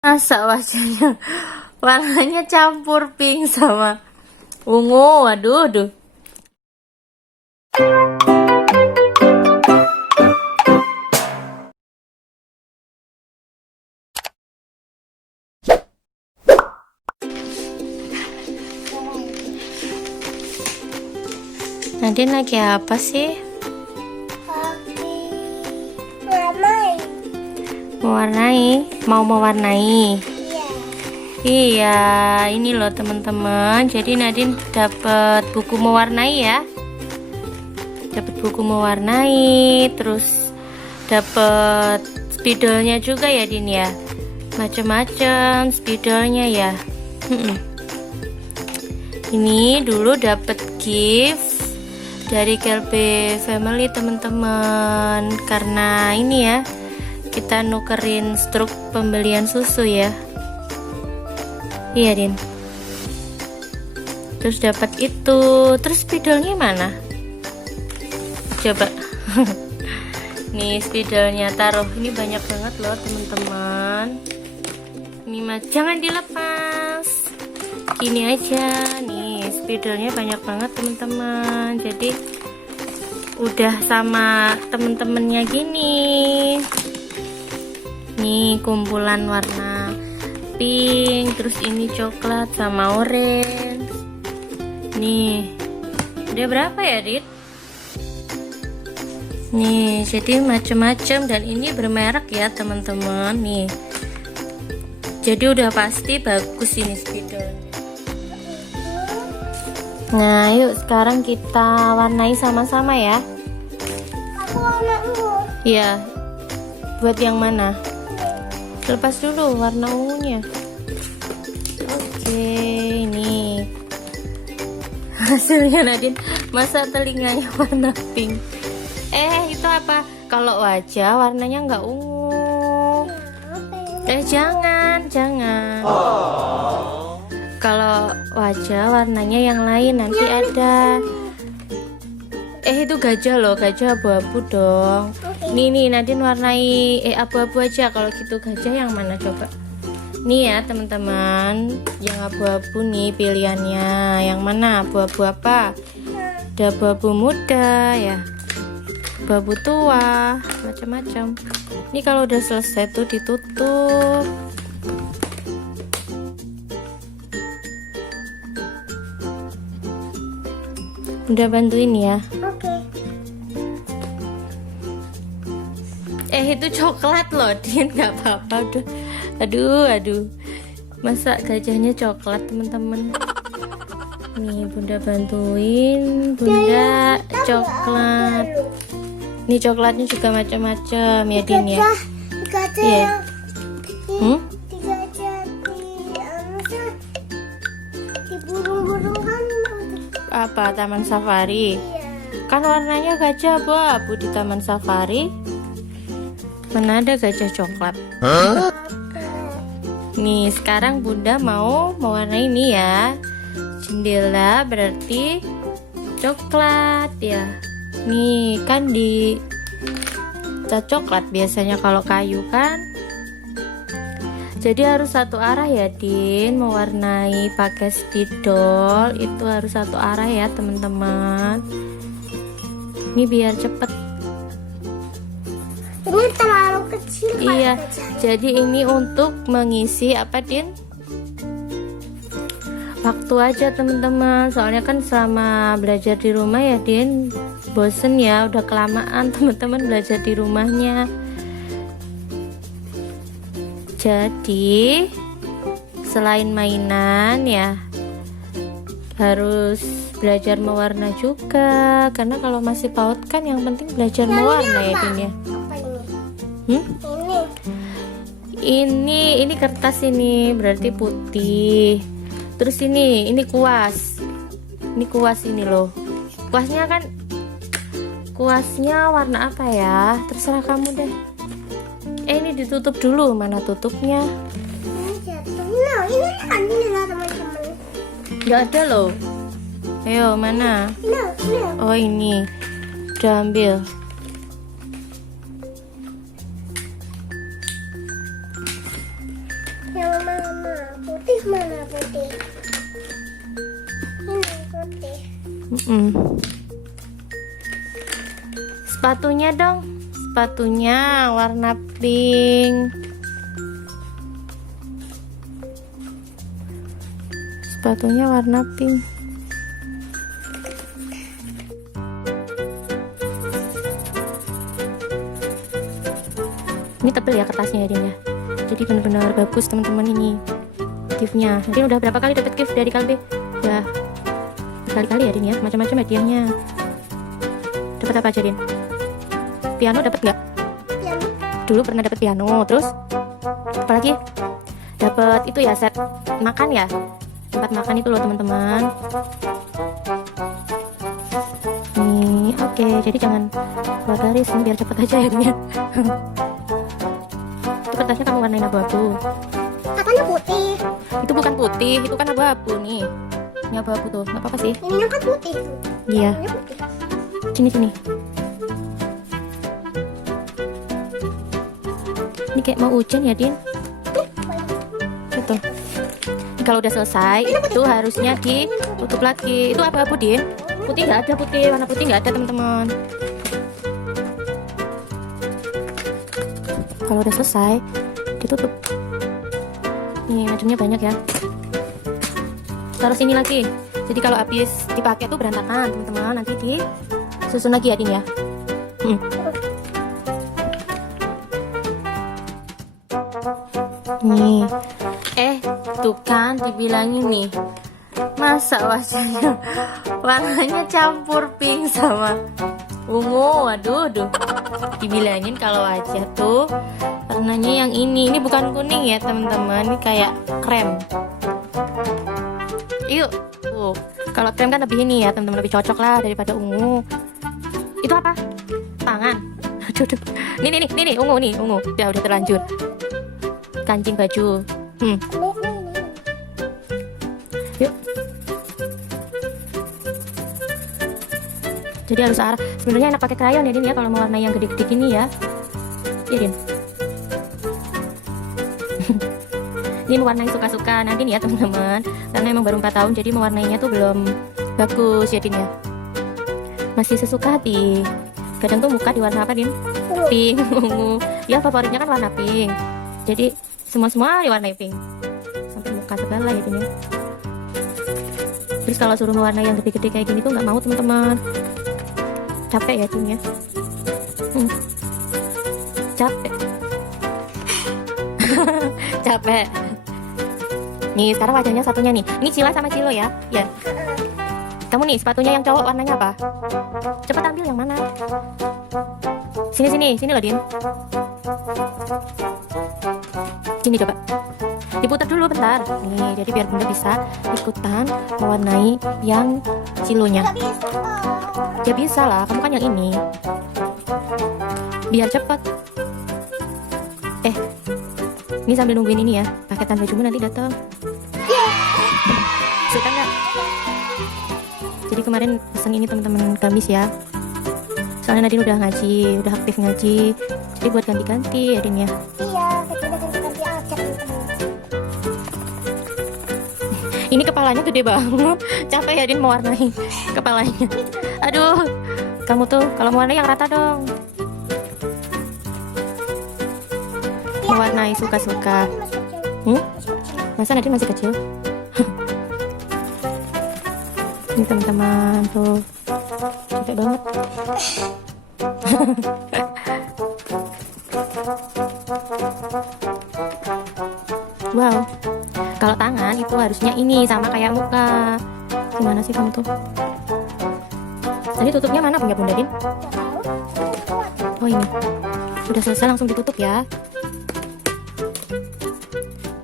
Masa wajahnya warnanya campur pink sama ungu. Waduh, aduh. Nadine lagi apa sih? Warnai. Mau mewarnai. Iya. Iya, ini loh teman-teman. Jadi Nadine dapat buku mewarnai ya. Dapat buku mewarnai, terus dapat spidolnya juga ya, Din ya. Macam-macam spidolnya ya. Ini dulu dapat gift dari KLB Family teman-teman, karena ini ya kita nukerin struk pembelian susu ya. Iya, Din. Terus dapat itu. Terus spidolnya mana? Coba. Nih spidolnya, taruh. Ini banyak banget loh teman-teman. Ini mas, jangan dilepas. Gini aja. Nih spidolnya banyak banget teman-teman. Jadi udah sama temen-temennya gini. Nih kumpulan warna pink, terus ini coklat sama orange. Nih udah berapa ya, Dit? Nih jadi macem-macem, dan ini bermerek ya teman-teman. Nih jadi udah pasti bagus ini spidol. Nah yuk sekarang kita warnai sama-sama ya. Aku warna ungu. Iya, buat yang mana? Lepas dulu warna ungunya. Oke, ini hasilnya Nadine. Masa telinganya warna pink? Itu apa? Kalau wajah warnanya nggak ungu. Jangan. Kalau wajah warnanya yang lain nanti ada. Itu gajah loh, gajah abu-abu dong. Nih Nadine warnai abu-abu aja. Kalau gitu gajah yang mana coba? Nih ya teman-teman, yang abu-abu nih pilihannya. Yang mana? Abu-abu apa? Ada abu-abu muda ya, abu-abu tua, macam-macam. Ini kalau udah selesai tuh ditutup. Udah bantuin ya. Oke. Itu coklat loh, Din. Nggak apa-apa. Aduh. Masa gajahnya coklat, teman-teman? Nih, Bunda bantuin. Bunda coklat. Nih coklatnya juga macam-macam ya, Din ya. Gajah Iya. yang gajah di burung-burung kan. Apa, Taman Safari? Iya. Kan warnanya gajah abu-abu di Taman Safari. Mana ada gajah coklat? Nih sekarang Bunda mau mewarnai ini ya. Jendela berarti coklat ya. Nih kan di cat coklat biasanya kalau kayu kan. Jadi harus satu arah ya, Din. Mewarnai pakai spidol itu harus satu arah ya teman-teman. Ini biar cepet. Ini terlalu kecil. Iya, gajahnya. jadi ini untuk mengisi apa, Din? Waktu aja teman-teman. Soalnya kan selama belajar di rumah ya, Din, bosen ya, udah kelamaan teman-teman belajar di rumahnya. Jadi selain mainan ya, harus belajar mewarna juga. Karena kalau masih PAUD kan yang penting belajar mewarna ya, Din ya. Apa ini? Ini kertas, ini berarti putih. Terus ini kuas. Ini kuas ini loh. Kuasnya kan warna apa ya? Terserah kamu deh. Ini ditutup dulu. Mana tutupnya? Ini jatuh. Nah, ini lah teman-teman. Nggak ada loh. Ayo mana? Nah. Oh ini. Udah ambil. putih mana putih? Ini putih. Sepatunya dong, sepatunya warna pink. Sepatunya warna pink. Ini tebel ya kertasnya ya Din ya. Jadi benar-benar bagus teman-teman ini giftnya. Din udah berapa kali dapat gift dari Kalbe? Ya berkali-kali ya Din ya. Macam-macam hadiahnya. Dapat apa aja Din? Piano dapat nggak? Yang Dulu pernah dapat piano. Terus apa lagi? Dapat itu ya set makan ya. Tempat makan itu loh teman-teman. Nih, oke. Jadi jangan keluar garis ini biar cepet aja ya Din ya. Itu kertasnya kamu warnain abu-abu. katanya putih. Itu bukan putih, itu kan abu-abu nih. Ini abu-abu tuh, nggak apa-apa sih. Ininya kan putih tuh. Iya, Ini putih. sini. Ini kayak mau hujan ya Din. Gitu. Kalau udah selesai, itu harusnya ditutup lagi. Itu abu-abu Din. Putih nggak ada, warna putih nggak ada teman-teman. Kalau udah selesai, ditutup. Nih macamnya banyak ya. Taruh sini lagi. Jadi kalau habis dipakai tuh berantakan teman-teman. Nanti disusun lagi ya Din ya. Nih, tuh kan dibilangin nih. Masa wajahnya warnanya campur pink sama ungu. Aduh. Dibilangin kalau wajah tuh warnanya yang ini. Ini bukan kuning ya teman-teman. Ini kayak krem. Yuk, tuh. Kalau krem kan lebih ini ya teman-teman, lebih cocok lah daripada ungu. Itu apa? Tangan. Aduh. Nih, ungu. Udah terlanjur. Kancing baju. Yuk. Jadi harus arah. Sebenarnya enak pakai krayon ya Din ya, kalau mau warna yang gede-gede gini ya. Iya Din. Ini mewarnai suka-suka nanti nih ya teman-teman. Karena emang baru 4 tahun, jadi mewarnainya tuh belum bagus ya Din ya. Masih sesuka hati. Kadang tuh muka di warna apa Din? Pink, ungu. Ya favoritnya kan warna pink. Jadi semua diwarnai pink. Sampai muka segala ya Din ya. Terus kalau suruh mewarnai yang gede-gede kayak gini tuh nggak mau teman-teman. Capek ya Din ya. Capek. Capek. Nih sekarang wajahnya satunya nih. Ini Cila sama Cilo ya. Ya. Kamu nih sepatunya yang cowok warnanya apa? Cepat ambil yang mana? Sini loh Din. Sini coba. Diputar dulu bentar. Nih, jadi biar Bunda bisa ikutan mewarnai yang Cilonya. Nggak bisa. Ya bisa lah, kamu kan yang ini. Biar cepet. Ini sambil nungguin ini ya. Paketan bajumu nanti datang. Suka nggak? Jadi kemarin pesen ini teman-teman gamis ya. Soalnya Nadine udah ngaji, udah aktif ngaji. Jadi buat ganti-ganti ya Din ya. Iya, kita udah ganti-ganti aja teman-teman. Ini kepalanya gede banget. Capek ya Din mewarnai kepalanya. Aduh, kamu tuh kalau mewarnai yang rata dong. Mewarnai suka-suka. Masa Nadine masih kecil? Ini teman-teman tuh capek banget. Wow, kalau tangan itu harusnya ini sama kayak muka. Gimana sih kamu tuh? Tadi tutupnya mana punya Bunda Din? Oh ini, udah selesai langsung ditutup ya.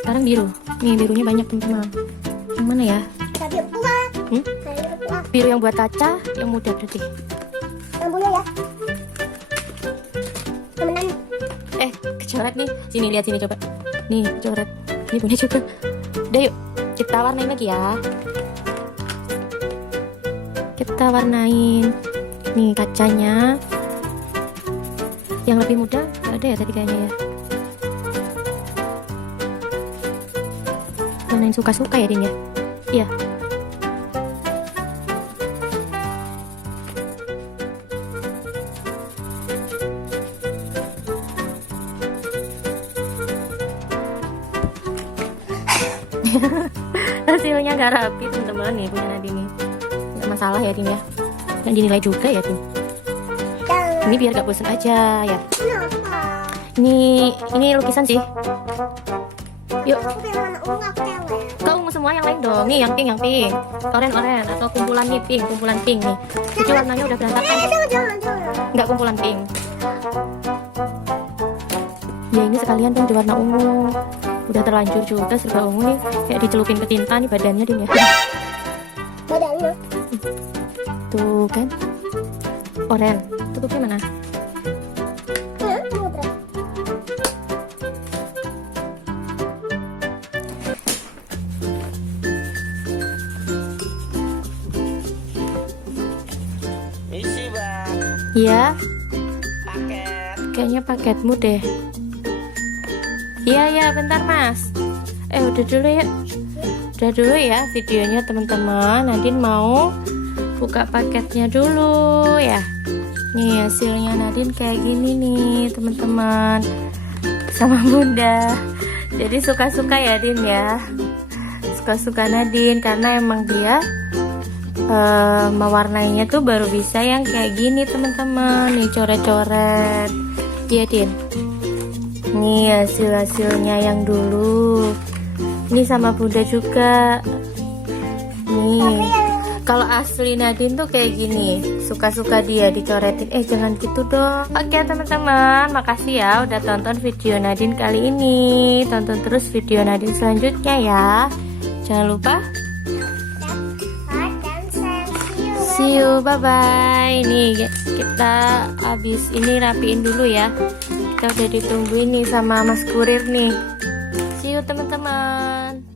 Sekarang biru. Nih birunya banyak teman-teman. Yang mana ya? Tadi tua. Biru yang buat kaca, yang muda berarti. Yang punya ya. Temenan. Kecoret nih. Sini lihat sini coba. Nih coret. Ini punya juga. Udah yuk, kita warnain lagi ya. Kita warnain. Nih kacanya. Yang lebih muda nggak ada ya tadi kayaknya ya. warnain suka-suka ya Din ya. Iya. Hasilnya nggak rapi teman-teman nih punya Nadine nih. Nggak masalah ya Din ya. Dan dinilai juga ya Din. Ini biar gak bosan aja ya. Kenapa? Ini lukisan sih. Yuk, Aku yang mana ungu aku yang mana? kau ungu semua yang lain dong. Nih yang pink, oren atau kumpulan nih kumpulan pink nih. Jadi warnanya udah berantakan. Jangan. Nggak kumpulan pink. Ya ini sekalian tuh di warna ungu. Udah terlanjur juga serba ungu nih. Kayak dicelupin ke tinta nih badannya Din ya. Badannya. Tuh kan. Oren. Tutupnya mana? Misi bang, Iya, paket. kayaknya paketmu deh. Iya, bentar mas. Udah dulu ya. Udah dulu ya videonya teman-teman. Nadine mau buka paketnya dulu ya. Nih hasilnya Nadine kayak gini nih teman-teman. Sama Bunda. Jadi suka-suka ya Din ya. Suka-suka Nadine karena emang dia mewarnainya tuh baru bisa yang kayak gini teman-teman. Nih coret-coret. Iya Din. Nih hasilnya yang dulu. Ini sama Bunda juga. Nih. Kalau asli Nadine tuh kayak gini. Suka-suka dia dicoretin. Jangan gitu dong. Oke teman-teman, makasih ya udah tonton video Nadine kali ini. Tonton terus video Nadine selanjutnya ya. Jangan lupa see you, bye-bye. Nih kita habis ini rapiin dulu ya. Kita udah ditungguin nih sama Mas Kurir nih. See you teman-teman.